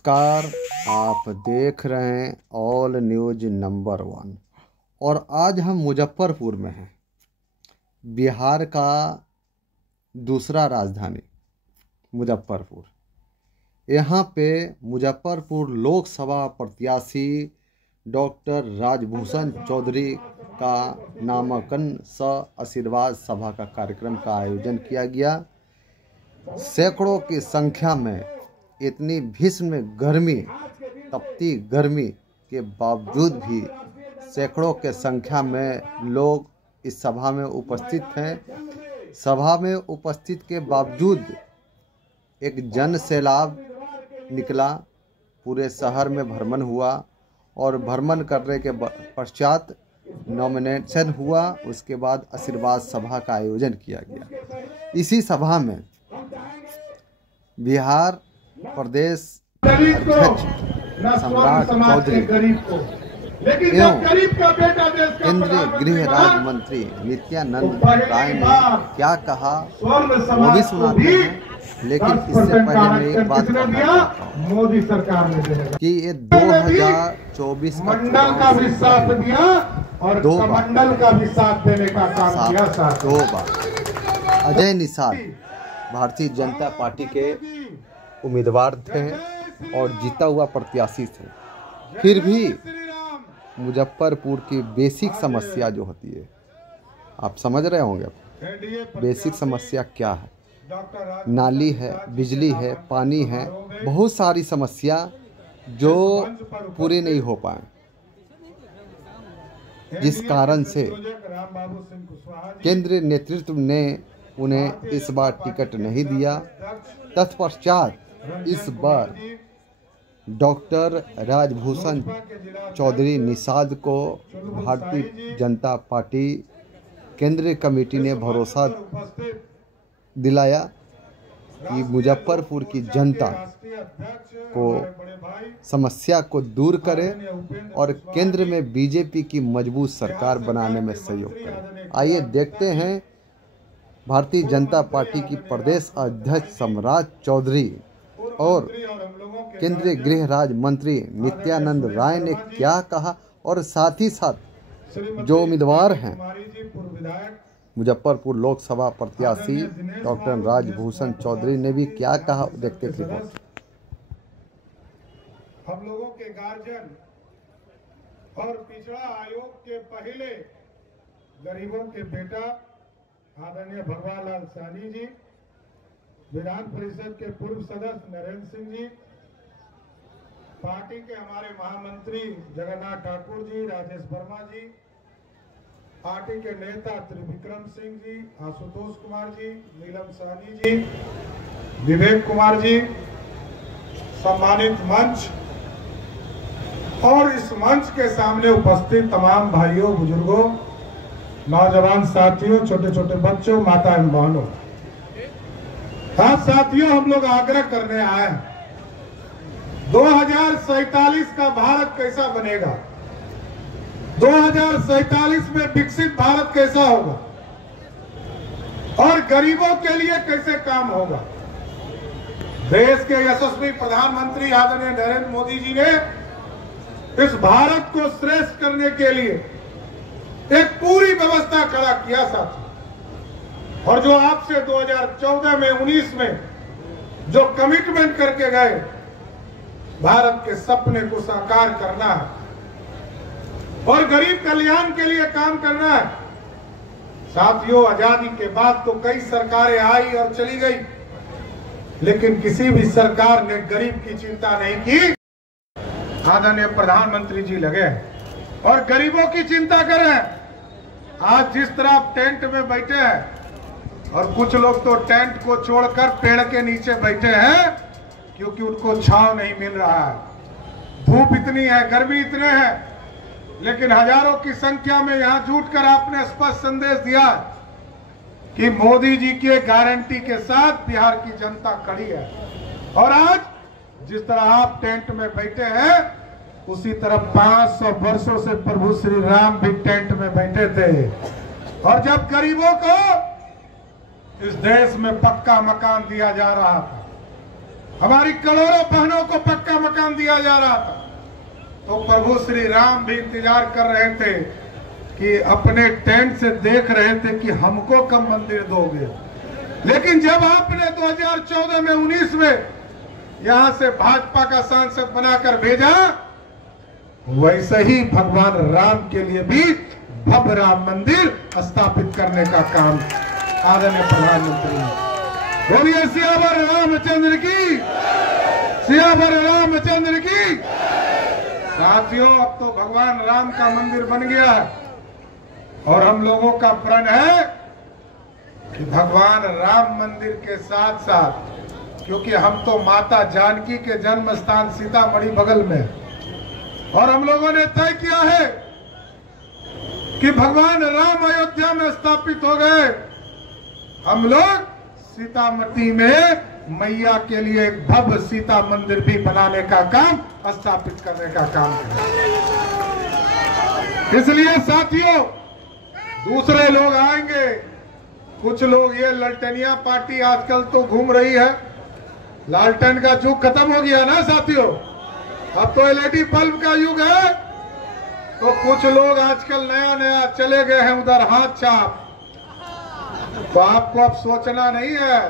नमस्कार, आप देख रहे हैं ऑल न्यूज नंबर 1 और आज हम मुजफ्फरपुर में हैं। बिहार का दूसरा राजधानी मुजफ्फरपुर। यहाँ पे मुजफ्फरपुर लोकसभा प्रत्याशी डॉक्टर राजभूषण चौधरी का नामांकन सह आशीर्वाद सभा का कार्यक्रम का आयोजन किया गया। सैकड़ों की संख्या में इतनी भीषण गर्मी, तपती गर्मी के बावजूद भी सैकड़ों के संख्या में लोग इस सभा में उपस्थित हैं। सभा में उपस्थित के बावजूद एक जन सैलाब निकला, पूरे शहर में भ्रमण हुआ और भ्रमण करने के पश्चात नॉमिनेशन हुआ। उसके बाद आशीर्वाद सभा का आयोजन किया गया। इसी सभा में बिहार प्रदेश अध्यक्ष सम्राट चौधरी एवं केंद्रीय गृह राज्य मंत्री नित्यानंद राय ने क्या कहा वो भी सुनाते हैं। लेकिन इससे पहले मैं एक बात कहना चाहता हूँ मोदी सरकार ने कि ये 2024 का भी साथ दिया और मंडल का भी साथ देने का काम किया। दो बार अजय निषाद भारतीय जनता पार्टी के उम्मीदवार थे और जीता हुआ प्रत्याशी थे। फिर भी मुजफ्फरपुर की बेसिक समस्या जो होती है, आप समझ रहे होंगे बेसिक समस्या क्या है। नाली है, बिजली है, पानी है, बहुत सारी समस्या जो पूरी नहीं हो पाए, जिस कारण से केंद्रीय नेतृत्व ने उन्हें इस बार टिकट नहीं दिया। तत्पश्चात इस बार डॉक्टर राजभूषण चौधरी निषाद को भारतीय जनता पार्टी केंद्रीय कमेटी ने भरोसा दिलाया कि मुजफ्फरपुर की जनता को समस्या को दूर करे और केंद्र में बीजेपी की मजबूत सरकार बनाने में सहयोग करे। आइए देखते हैं भारतीय जनता पार्टी की प्रदेश अध्यक्ष सम्राट चौधरी और केंद्रीय गृह राज्य मंत्री नित्यानंद राय ने क्या कहा और साथ ही साथ जो उम्मीदवार हैं मुजफ्फरपुर लोकसभा प्रत्याशी डॉक्टर राजभूषण चौधरी ने भी क्या कहा, देखते थे। हम लोगों के गार्जियन और पिछड़ा आयोग के पहले गरीबों के बेटा आदरणीय भगवान लाल साहनी जी, विधान परिषद के पूर्व सदस्य नरेंद्र सिंह जी, पार्टी के हमारे महामंत्री जगन्नाथ ठाकुर जी, राजेश वर्मा जी, पार्टी के नेता त्रिविक्रम सिंह जी, आशुतोष कुमार जी, नीलम साहनी जी, विवेक कुमार जी, सम्मानित मंच और इस मंच के सामने उपस्थित तमाम भाइयों, बुजुर्गों, नौजवान साथियों, छोटे छोटे बच्चों, माता एवं बहनों, हाँ साथियों, हम लोग आग्रह करने आए हैं 2047 का भारत कैसा बनेगा, 2047 में विकसित भारत कैसा होगा और गरीबों के लिए कैसे काम होगा। देश के यशस्वी प्रधानमंत्री आदरणीय नरेंद्र मोदी जी ने इस भारत को श्रेष्ठ करने के लिए एक पूरी व्यवस्था खड़ा किया साथी, और जो आपसे 2014 में 19 में जो कमिटमेंट करके गए, भारत के सपने को साकार करना है और गरीब कल्याण के लिए काम करना है। साथियों, आजादी के बाद तो कई सरकारें आई और चली गई, लेकिन किसी भी सरकार ने गरीब की चिंता नहीं की। आदरणीय प्रधानमंत्री जी लगे और गरीबों की चिंता कर रहे हैं। आज जिस तरह आप टेंट में बैठे हैं और कुछ लोग तो टेंट को छोड़कर पेड़ के नीचे बैठे हैं क्योंकि उनको छांव नहीं मिल रहा है। धूप इतनी है, गर्मी इतने है, लेकिन हजारों की संख्या में यहां जुटकर आपने स्पष्ट संदेश दिया कि मोदी जी के गारंटी के साथ बिहार की जनता खड़ी है। और आज जिस तरह आप टेंट में बैठे हैं, उसी तरह 500 वर्षों से प्रभु श्री राम भी टेंट में बैठे थे। और जब गरीबों को इस देश में पक्का मकान दिया जा रहा था, हमारी करोड़ों बहनों को पक्का मकान दिया जा रहा था, तो प्रभु श्री राम भी इंतजार कर रहे थे कि अपने टेंट से देख रहे थे कि हमको कब मंदिर दोगे। लेकिन जब आपने 2014 में 19 में यहां से भाजपा का सांसद बनाकर भेजा, वैसे ही भगवान राम के लिए भी भव्य राम मंदिर स्थापित करने का काम आदरणीय प्रधानमंत्री ने। बोलिए सियावर रामचंद्र की, सियावर रामचंद्र की। साथियों, अब तो भगवान राम का मंदिर बन गया है और हम लोगों का प्रण है कि भगवान राम मंदिर के साथ साथ, क्योंकि हम तो माता जानकी के जन्म स्थान सीतामढ़ी बगल में, और हम लोगों ने तय किया है कि भगवान राम अयोध्या में स्थापित हो गए, हम लोग सीतामढ़ी में मैया के लिए एक भव्य सीता मंदिर भी बनाने का काम, स्थापित करने का काम करें। इसलिए साथियों, दूसरे लोग आएंगे, कुछ लोग, ये ललटनिया पार्टी आजकल तो घूम रही है, लालटेन का युग खत्म हो गया ना साथियों, अब तो एलईडी बल्ब का युग है। तो कुछ लोग आजकल नया नया चले गए हैं उधर हाथ छाप, तो आपको अब सोचना नहीं है,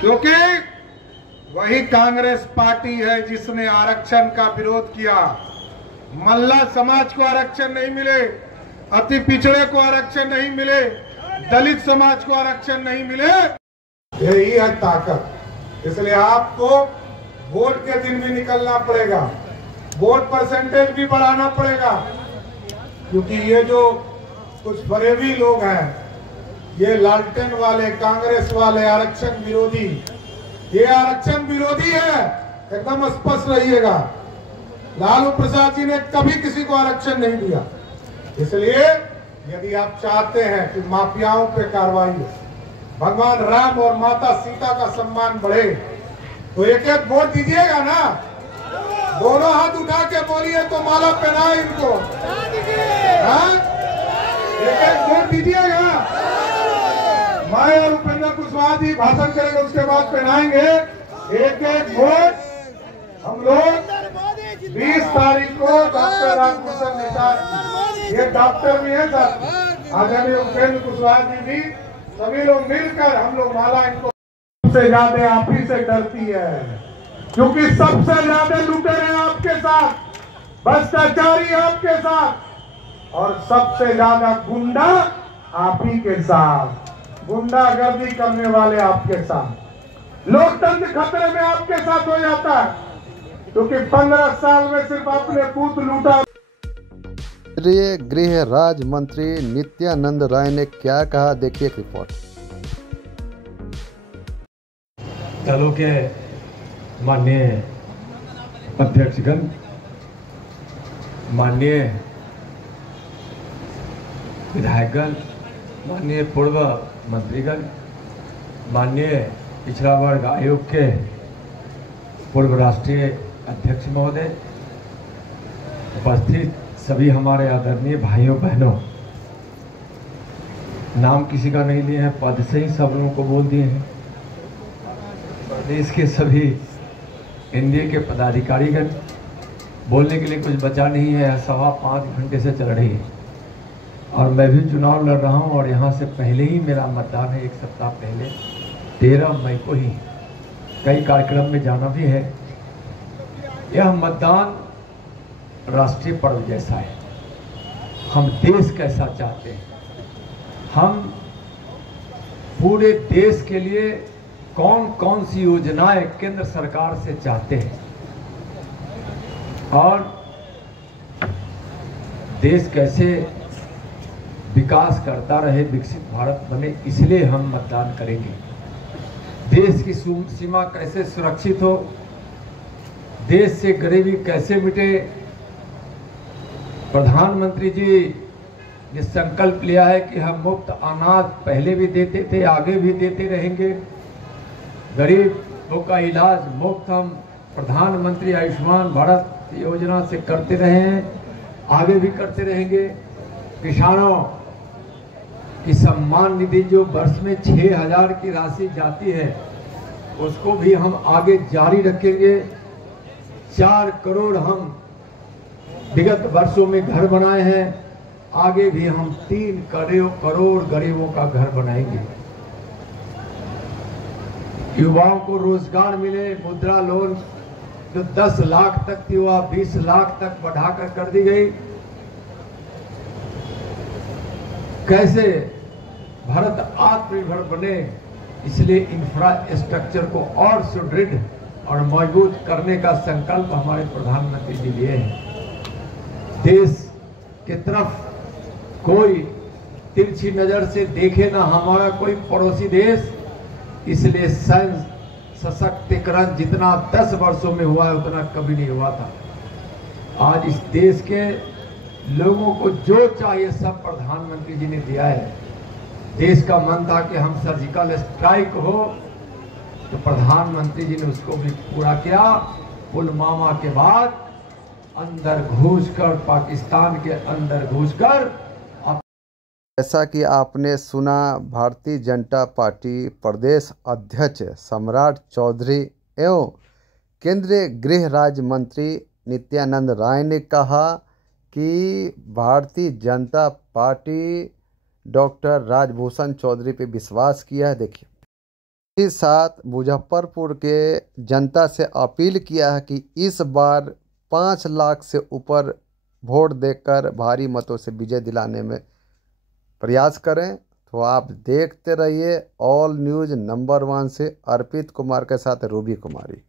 क्योंकि वही कांग्रेस पार्टी है जिसने आरक्षण का विरोध किया। मल्ला समाज को आरक्षण नहीं मिले, अति पिछड़े को आरक्षण नहीं मिले, दलित समाज को आरक्षण नहीं मिले, यही है ताकत। इसलिए आपको वोट के दिन भी निकलना पड़ेगा, वोट परसेंटेज भी बढ़ाना पड़ेगा, क्योंकि ये जो कुछ फरेबी लोग हैं, ये लालटेन वाले, कांग्रेस वाले आरक्षण विरोधी, ये आरक्षण विरोधी है, एकदम स्पष्ट रहिएगा। लालू प्रसाद जी ने कभी किसी को आरक्षण नहीं दिया। इसलिए यदि आप चाहते हैं कि माफियाओं पे कार्रवाई हो, भगवान राम और माता सीता का सम्मान बढ़े, तो एक एक वोट दीजिएगा ना। दोनों हाथ उठा के बोलिए तो माला पहनाए इनको, एक एक वोट दीजिएगा। मैं और उपेंद्र कुशवाहा जी भाषण करेंगे, उसके बाद पहनाएंगे एक एक वोट। हम लोग 20 तारीख को डॉक्टर रामभूषण निषाद, ये डॉक्टर भी है सर, आदरणीय उपेंद्र कुशवाहा जी भी, सभी लोग मिलकर हम लोग माला इनको। सबसे ज्यादा आप ही से डरती है, क्योंकि सबसे ज्यादा लुटेरे आपके साथ, भ्रष्टाचारी आपके साथ, और सबसे ज्यादा गुंडा आप ही के साथ, गुंडागर्दी करने वाले आपके साथ। लोकतंत्र खतरे में आपके साथ हो जाता है, क्योंकि 15 साल में सिर्फ आपने पूत लूटा। केंद्रीय गृह राज्य मंत्री नित्यानंद राय ने क्या कहा, देखिए रिपोर्ट। दलों के माननीय अध्यक्षगण, माननीय विधायकगण, माननीय पूर्व मंत्रीगण, माननीय पिछड़ा वर्ग आयोग के पूर्व राष्ट्रीय अध्यक्ष महोदय, उपस्थित सभी हमारे आदरणीय भाइयों बहनों, नाम किसी का नहीं लिए हैं, पद से ही सब लोगों को बोल दिए हैं। प्रदेश के सभी एनडीए के पदाधिकारीगण, बोलने के लिए कुछ बचा नहीं है, 5.25 घंटे से चल रही है और मैं भी चुनाव लड़ रहा हूं, और यहाँ से पहले ही मेरा मतदान है, 1 सप्ताह पहले 13 मई को ही कई कार्यक्रम में जाना भी है। यह मतदान राष्ट्रीय पर्व जैसा है। हम देश कैसा चाहते हैं, हम पूरे देश के लिए कौन कौन सी योजनाएं केंद्र सरकार से चाहते हैं, और देश कैसे विकास करता रहे, विकसित भारत बने, इसलिए हम मतदान करेंगे। देश की सीमा कैसे सुरक्षित हो, देश से गरीबी कैसे मिटे। प्रधानमंत्री जी ने संकल्प लिया है कि हम मुफ्त अनाज पहले भी देते थे, आगे भी देते रहेंगे। गरीबों का इलाज मुफ्त हम प्रधानमंत्री आयुष्मान भारत योजना से करते रहे हैं, आगे भी करते रहेंगे। किसानों की सम्मान निधि जो वर्ष में 6,000 की राशि जाती है, उसको भी हम आगे जारी रखेंगे। 4 करोड़ हम विगत वर्षों में घर बनाए हैं, आगे भी हम 3 करोड़ गरीबों का घर बनाएंगे। युवाओं को रोजगार मिले, मुद्रा लोन जो 10 लाख तक थी वह 20 लाख तक बढ़ाकर कर दी गई। कैसे भारत आत्मनिर्भर बने, इसलिए इंफ्रास्ट्रक्चर को और सुदृढ़ और मजबूत करने का संकल्प हमारे प्रधानमंत्री जी लिए हैं। देश की तरफ कोई तिरछी नजर से देखे ना हमारा कोई पड़ोसी देश, इसलिए सशक्तिकरण जितना 10 वर्षों में हुआ है उतना कभी नहीं हुआ था। आज इस देश के लोगों को जो चाहिए सब प्रधानमंत्री जी ने दिया है। देश का मन था कि हम सर्जिकल स्ट्राइक हो, तो प्रधानमंत्री जी ने उसको भी पूरा किया। पुलवामा के बाद अंदर घुसकर, पाकिस्तान के अंदर घुसकर, जैसा कि आपने सुना, भारतीय जनता पार्टी प्रदेश अध्यक्ष सम्राट चौधरी एवं केंद्रीय गृह राज्य मंत्री नित्यानंद राय ने कहा कि भारतीय जनता पार्टी डॉक्टर राजभूषण चौधरी पे विश्वास किया है। देखिए, इस साथ मुजफ्फरपुर के जनता से अपील किया है कि इस बार 5 लाख से ऊपर वोट देकर भारी मतों से विजय दिलाने में प्रयास करें। तो आप देखते रहिए ऑल न्यूज़ नंबर 1 से अर्पित कुमार के साथ रूबी कुमारी।